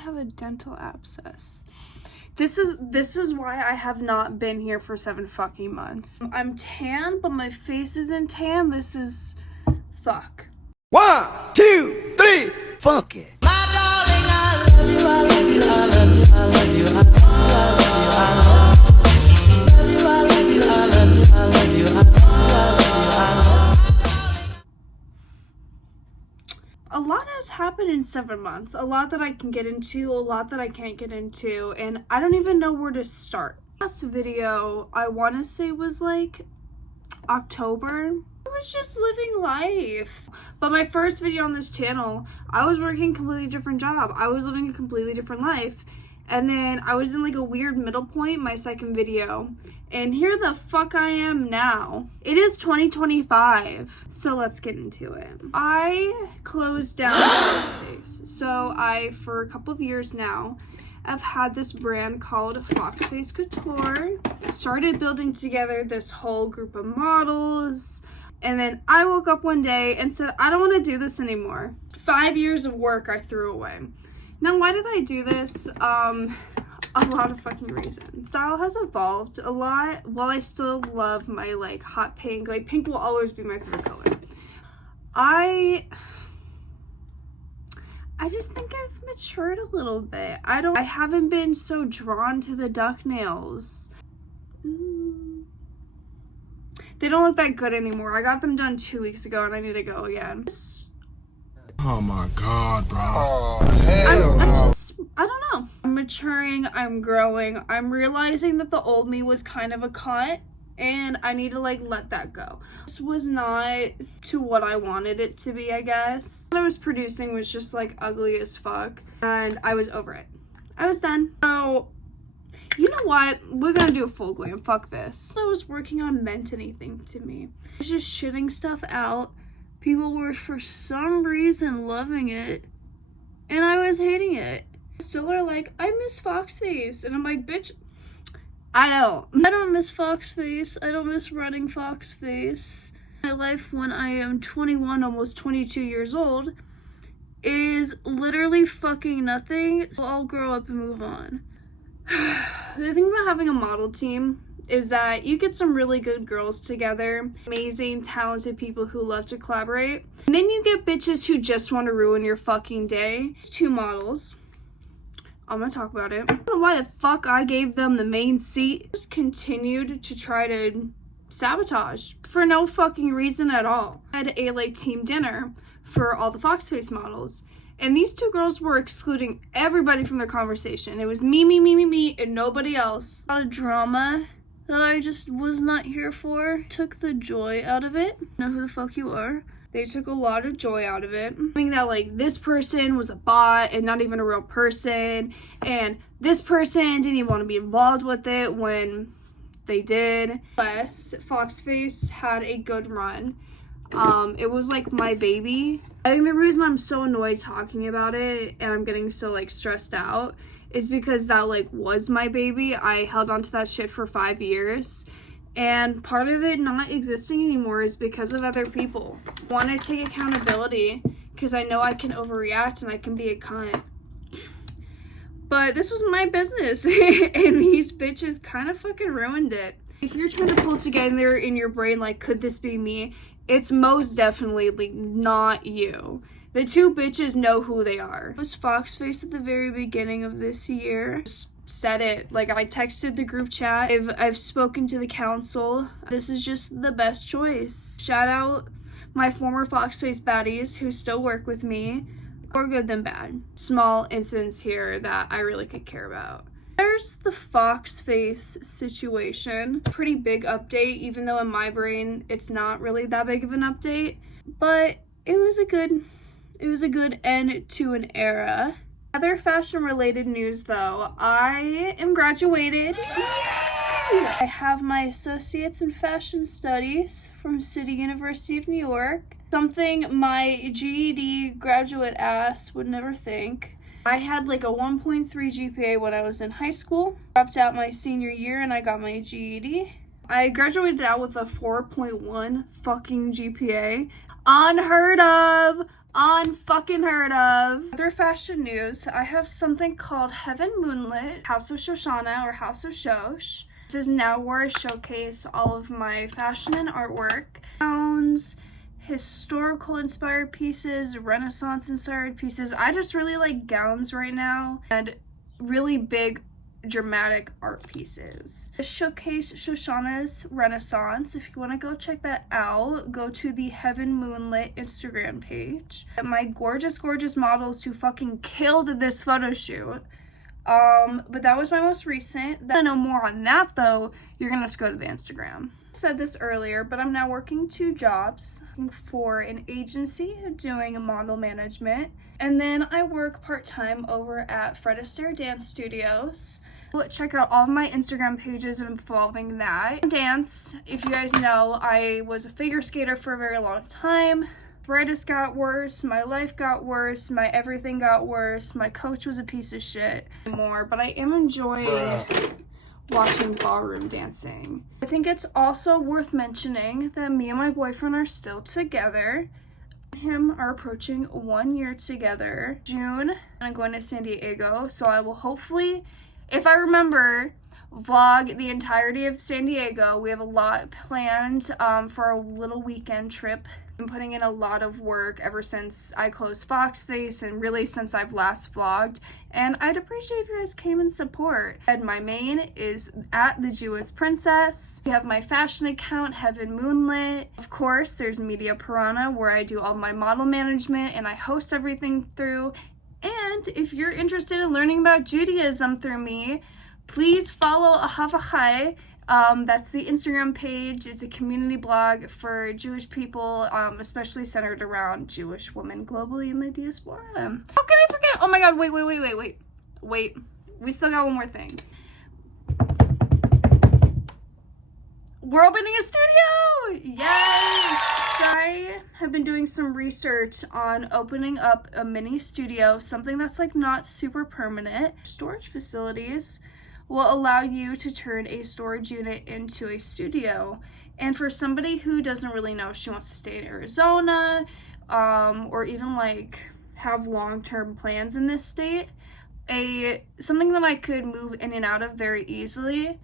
have a dental abscess. This is why I have not been here for 7 fucking months. I'm tan, but my face isn't tan. This is fuck. 1, 2, 3, fuck it. My darling, I love you, I love you, I love you, I love you, I love you, I love you, I love you, I love you, I love you, I love you, I love you, I love you. A lot has happened in 7 months. A lot that I can get into, a lot that I can't get into, and I don't even know where to start. Last video, I want to say was like October. I was just living life. But my first video on this channel, I was working a completely different job. I was living a completely different life. And then I was in like a weird middle point, my second video. And here the fuck I am now. It is 2025. So let's get into it. I closed down Foxface. So for a couple of years now, I've had this brand called Foxface Couture. Started building together this whole group of models. And then I woke up one day and said, I don't want to do this anymore. 5 years of work I threw away. Now, why did I do this? A lot of fucking reasons. Style has evolved a lot. While I still love my like hot pink, like pink will always be my favorite color. I just think I've matured a little bit. I haven't been so drawn to the duck nails. Ooh. They don't look that good anymore. I got them done 2 weeks ago and I need to go again. Oh my god, bro. Oh, hell I don't know. I'm maturing, I'm growing, I'm realizing that the old me was kind of a cunt, and I need to like let that go. This was not to what I wanted it to be, I guess. What I was producing was just like ugly as fuck, and I was over it. I was done. So, you know what? We're gonna do a full glam. Fuck this. What I was working on meant anything to me. I was just shitting stuff out. People were, for some reason, loving it, and I was hating it. Still are like, I miss Foxface, and I'm like, bitch, I don't miss Foxface. I don't miss running Foxface. My life when I am 21, almost 22 years old, is literally fucking nothing, so I'll grow up and move on. The thing about having a model team is that you get some really good girls together, amazing, talented people who love to collaborate, and then you get bitches who just want to ruin your fucking day. 2 models. I'm gonna talk about it. I don't know why the fuck I gave them the main seat. Just continued to try to sabotage for no fucking reason at all. I had a like team dinner for all the Foxface models, and these 2 girls were excluding everybody from their conversation. It was me, and nobody else. A lot of drama that I just was not here for. Took the joy out of it. Know who the fuck you are. They took a lot of joy out of it. I mean that like this person was a bot and not even a real person, and this person didn't even want to be involved with it when they did. Plus, Foxface had a good run. It was like my baby. I think the reason I'm so annoyed talking about it and I'm getting so like stressed out is because that like was my baby. I held on to that shit for 5 years, and part of it not existing anymore is because of other people. I want to take accountability because I know I can overreact and I can be a cunt. But this was my business and these bitches kind of fucking ruined it. If you're trying to pull together in your brain like, could this be me? It's most definitely like not you. The 2 bitches know who they are. It was Foxface at the very beginning of this year. Said it. Like, I texted the group chat. I've spoken to the council. This is just the best choice. Shout out my former Foxface baddies who still work with me. More good than bad. Small incidents here that I really could care about. There's the Foxface situation. Pretty big update, even though in my brain it's not really that big of an update. But it was a good end to an era. Other fashion related news though, I am graduated. I have my associates in fashion studies from City University of New York. Something my GED graduate ass would never think. I had like a 1.3 GPA when I was in high school. Dropped out my senior year and I got my GED. I graduated out with a 4.1 fucking GPA. Unheard of! Unfucking heard of. Other fashion news, I have something called Heaven Moonlit, House of Shoshana or House of Shosh. This is now where I showcase all of my fashion and artwork. Gowns, historical inspired pieces, Renaissance inspired pieces. I just really like gowns right now and really big dramatic art pieces. I showcase Shoshana's Renaissance. If you want to go check that out, go to the Heaven Moonlit Instagram page. My gorgeous models who fucking killed this photo shoot. But that was my most recent. To know more on that though, you're gonna have to go to the Instagram. I said this earlier, but I'm now working 2 jobs for an agency doing model management, and then I work part-time over at Fred Astaire Dance Studios. Check out all of my Instagram pages involving that. Dance, if you guys know, I was a figure skater for a very long time. Arthritis got worse, my life got worse, my everything got worse, my coach was a piece of shit. More, but I am enjoying watching ballroom dancing. I think it's also worth mentioning that me and my boyfriend are still together. Him are approaching 1 year together. June, I'm going to San Diego, so I will hopefully, if I remember, vlog the entirety of San Diego. We have a lot planned for a little weekend trip. I've been putting in a lot of work ever since I closed Foxface and really since I've last vlogged, and I'd appreciate if you guys came and support. And my main is at the Jewish Princess. We have my fashion account, Heaven Moonlit. Of course, there's Media Piranha, where I do all my model management and I host everything through. And if you're interested in learning about Judaism through me, please follow Ahavachai. That's the Instagram page. It's a community blog for Jewish people, especially centered around Jewish women globally in the diaspora. How can I forget? Oh my god, wait. We still got one more thing. We're opening a studio! Yes! So I have been doing some research on opening up a mini studio, something that's like not super permanent. Storage facilities will allow you to turn a storage unit into a studio. And for somebody who doesn't really know if she wants to stay in Arizona, or even like have long-term plans in this state, something that I could move in and out of very easily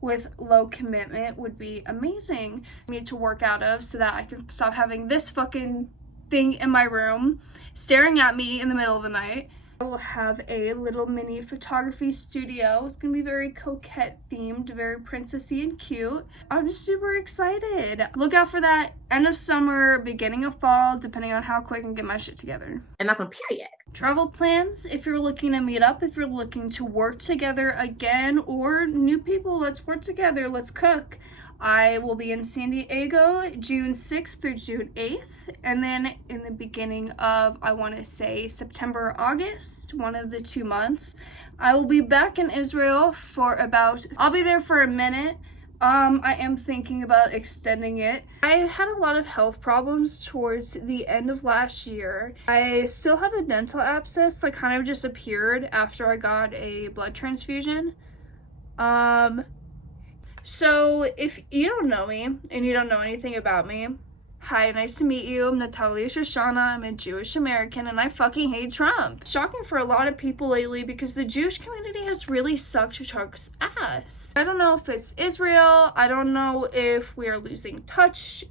with low commitment would be amazing for me to work out of, so that I can stop having this fucking thing in my room staring at me in the middle of the night. I will have a little mini photography studio. It's gonna be very coquette themed, very princessy and cute. I'm just super excited. Look out for that end of summer, beginning of fall, depending on how quick I can get my shit together. And that's on period. Travel plans, if you're looking to meet up, if you're looking to work together again, or new people, let's work together, let's cook. I will be in San Diego June 6th through June 8th. And then in the beginning of, I want to say, September or August, one of the 2 months, I will be back in Israel for I'll be there for a minute. I am thinking about extending it. I had a lot of health problems towards the end of last year. I still have a dental abscess that kind of just appeared after I got a blood transfusion. So if you don't know me and you don't know anything about me, hi, nice to meet you. I'm Natalia Shoshana. I'm a Jewish American and I fucking hate Trump. It's shocking for a lot of people lately because the Jewish community has really sucked Trump's ass. I don't know if it's Israel. I don't know if we are losing touch.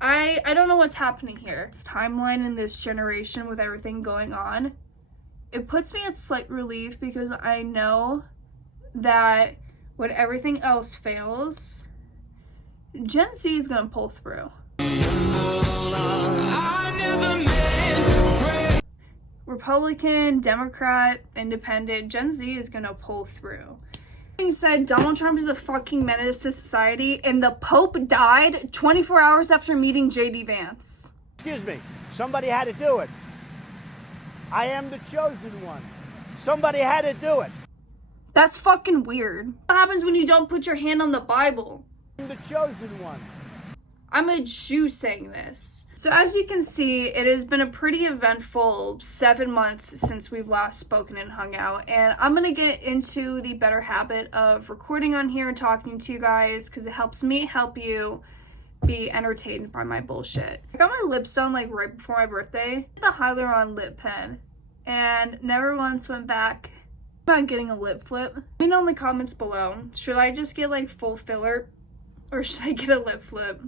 I don't know what's happening here. Timeline in this generation with everything going on, it puts me at slight relief because I know that when everything else fails, Gen Z is gonna pull through. Republican, Democrat, Independent, Gen Z is gonna pull through. Being said, Donald Trump is a fucking menace to society, and the Pope died 24 hours after meeting JD Vance. Excuse me, somebody had to do it. I am the chosen one. Somebody had to do it. That's fucking weird. What happens when you don't put your hand on the Bible? I'm the chosen one. I'm a Jew saying this. So as you can see, it has been a pretty eventful 7 months since we've last spoken and hung out. And I'm going to get into the better habit of recording on here and talking to you guys because it helps me help you. be entertained by my bullshit. I got my lips done like right before my birthday. The hyaluron lip pen and never once went back about getting a lip flip. Let me know in the comments below. Should I just get like full filler or should I get a lip flip?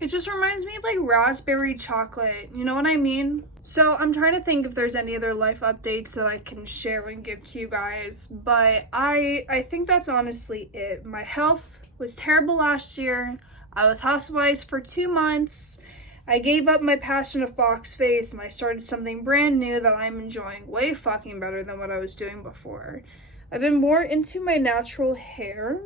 It just reminds me of like raspberry chocolate, you know what I mean? So I'm trying to think if there's any other life updates that I can share and give to you guys, but I think that's honestly it. My health was terrible last year. I was hospitalized for 2 months. I gave up my passion of fox face and I started something brand new that I'm enjoying way fucking better than what I was doing before. I've been more into my natural hair.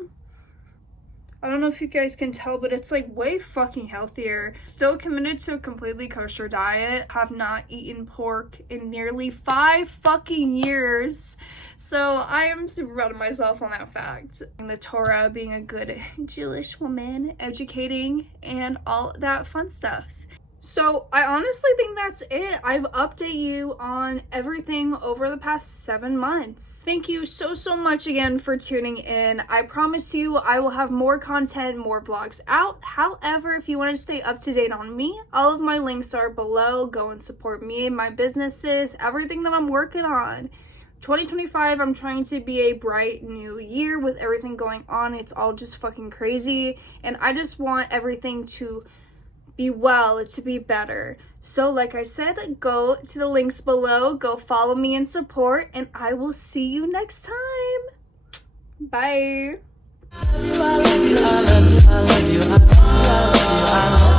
I don't know if you guys can tell, but it's like way fucking healthier. Still committed to a completely kosher diet. Have not eaten pork in nearly 5 fucking years. So I am super proud of myself on that fact. And the Torah, being a good Jewish woman, educating, and all that fun stuff. So I honestly think that's it. I've updated you on everything over the past 7 months. Thank you so much again for tuning in. I promise you I will have more content, more vlogs out. However, if you want to stay up to date on me, all of my links are below. Go and support me, my businesses, everything that I'm working on. 2025, I'm trying to be a bright new year with everything going on. It's all just fucking crazy. And I just want everything to be well, to be better. So like I said, go to the links below, go follow me and support, and I will see you next time. Bye. I love you, I love you, I love you, I love you, I love you.